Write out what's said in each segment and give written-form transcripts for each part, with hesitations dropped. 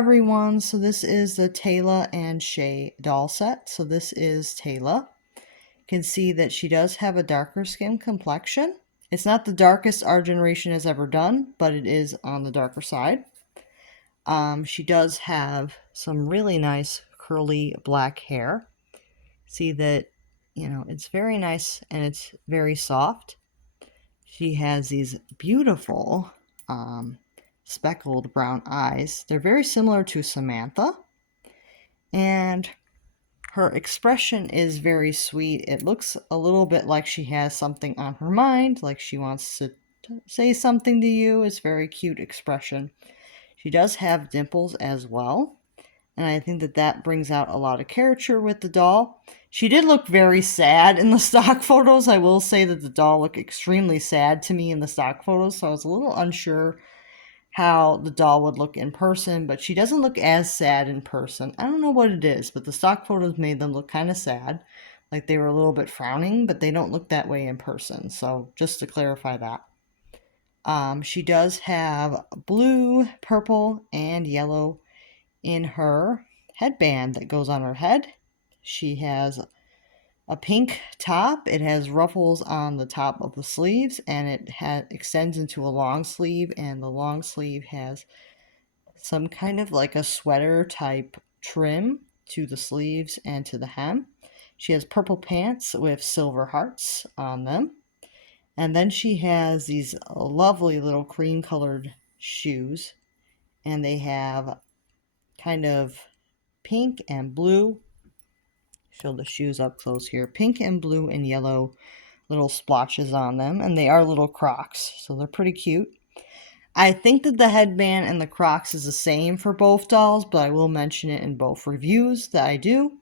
everyone. So this is the Tayla and Shae doll set. So this is Tayla. You can see that she does have a darker skin complexion. It's not the darkest our generation has ever done, but it is on the darker side. She does have some really nice curly black hair. See that, it's very nice and it's very soft. She has these beautiful speckled brown eyes. They're very similar to Samantha. And her expression is very sweet. It looks a little bit like she has something on her mind, like she wants to say something to you. It's very cute expression. She does have dimples as well. And I think that that brings out a lot of character with the doll. She did look very sad in the stock photos. I will say that the doll looked extremely sad to me in the stock photos, so I was a little unsure how the doll would look in person, but she doesn't look as sad in person. I don't know what it is, but the stock photos made them look kind of sad, like they were a little bit frowning, but they don't look that way in person, so just to clarify that. She does have blue, purple, and yellow in her headband that goes on her head. She has a pink top. It has ruffles on the top of the sleeves, and it extends into a long sleeve, and the long sleeve has some kind of like a sweater type trim to the sleeves and to the hem. She has purple pants with silver hearts on them. And then she has these lovely little cream colored shoes, and they have kind of pink and blue. Show the shoes up close here. Pink and blue and yellow little splotches on them, and they are little Crocs, so they're pretty cute. I think that the headband and the Crocs is the same for both dolls, but I will mention it in both reviews that I do.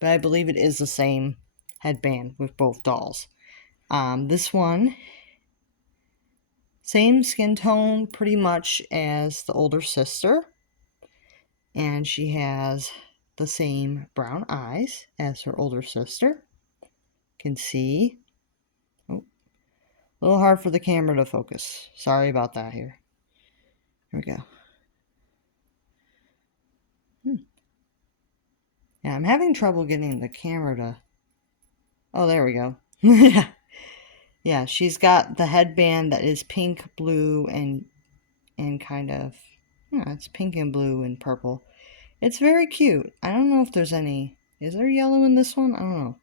But I believe it is the same headband with both dolls. This one, same skin tone pretty much as the older sister. And she has the same brown eyes as her older sister. You can see. Oh, a little hard for the camera to focus. Sorry about that here. Here we go. Yeah, I'm having trouble getting the camera to... Oh, there we go. Yeah. Yeah, she's got the headband that is pink, blue, and kind of... Yeah, it's pink and blue and purple. It's very cute. I don't know if there's any... Is there yellow in this one? I don't know.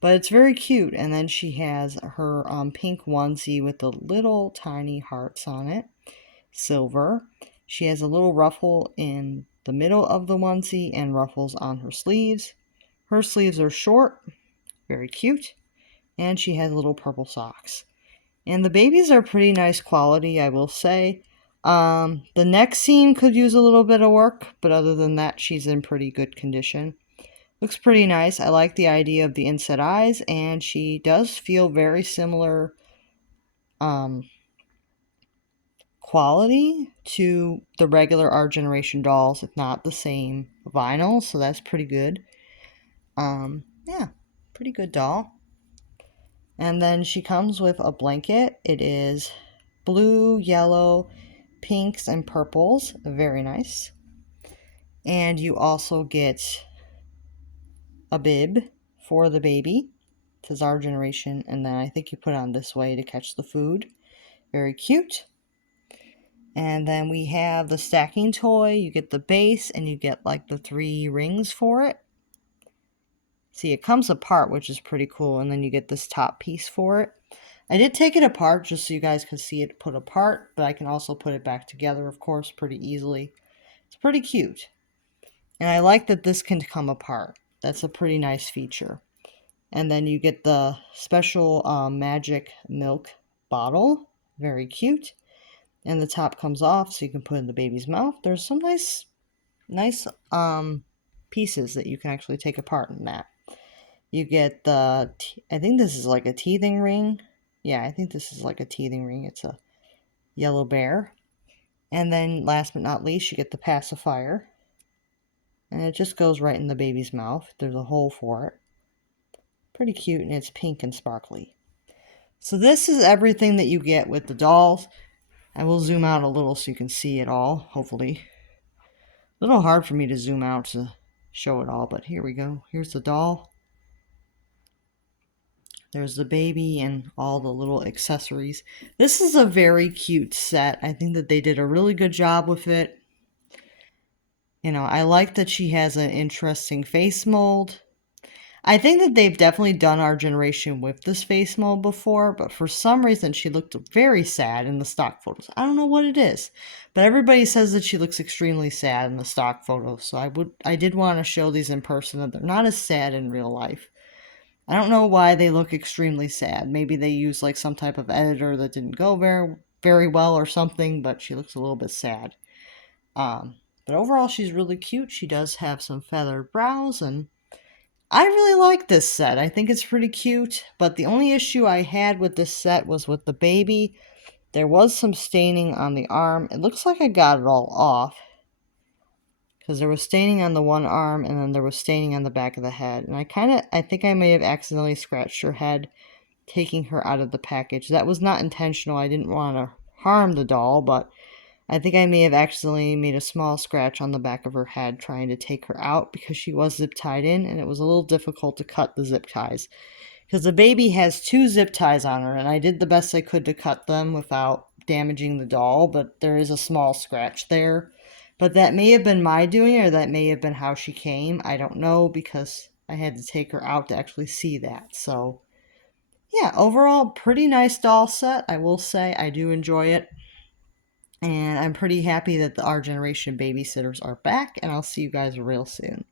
But it's very cute. And then she has her pink onesie with the little tiny hearts on it. Silver. She has a little ruffle in the middle of the onesie and ruffles on her sleeves. Her sleeves are short. Very cute. And she has little purple socks. And the babies are pretty nice quality, I will say. The neck seam could use a little bit of work, but other than that, she's in pretty good condition. Looks pretty nice. I like the idea of the inset eyes, and she does feel very similar quality to the regular Our Generation dolls, if not the same vinyl, so that's pretty good. Yeah, pretty good doll. And then she comes with a blanket. It is blue, yellow, pinks, and purples. Very nice. And you also get a bib for the baby. It says Our Generation, and then I think you put it on this way to catch the food. Very cute. And then we have the stacking toy. You get the base, and you get like the 3 rings for it. See, it comes apart, which is pretty cool, and then you get this top piece for it. I did take it apart just so you guys could see it put apart, but I can also put it back together, of course, pretty easily. It's pretty cute. And I like that this can come apart. That's a pretty nice feature. And then you get the special magic milk bottle. Very cute. And the top comes off so you can put it in the baby's mouth. There's some nice pieces that you can actually take apart in that. You get the, I think this is like a teething ring. Yeah, I think this is like a teething ring. It's a yellow bear. And then last but not least, you get the pacifier. And it just goes right in the baby's mouth. There's a hole for it. Pretty cute, and it's pink and sparkly. So this is everything that you get with the dolls. I will zoom out a little so you can see it all, hopefully. A little hard for me to zoom out to show it all, but here we go. Here's the doll. There's the baby and all the little accessories. This is a very cute set. I think that they did a really good job with it. You know, I like that she has an interesting face mold. I think that they've definitely done our generation with this face mold before, but for some reason she looked very sad in the stock photos. I don't know what it is, but everybody says that she looks extremely sad in the stock photos. So I did want to show these in person that they're not as sad in real life. I don't know why they look extremely sad. Maybe they use like some type of editor that didn't go very well or something, but she looks a little bit sad. But overall she's really cute. She does have some feathered brows, and I really like this set. I think it's pretty cute, but the only issue I had with this set was with the baby. There was some staining on the arm. It looks like I got it all off, because there was staining on the one arm and then there was staining on the back of the head. And I think I may have accidentally scratched her head taking her out of the package. That was not intentional. I didn't want to harm the doll, but I think I may have accidentally made a small scratch on the back of her head trying to take her out, because she was zip tied in and it was a little difficult to cut the zip ties. Because the baby has 2 zip ties on her, and I did the best I could to cut them without damaging the doll, but there is a small scratch there. But that may have been my doing, or that may have been how she came. I don't know, because I had to take her out to actually see that. So, yeah, overall, pretty nice doll set. I will say I do enjoy it. And I'm pretty happy that our generation babysitters are back, and I'll see you guys real soon.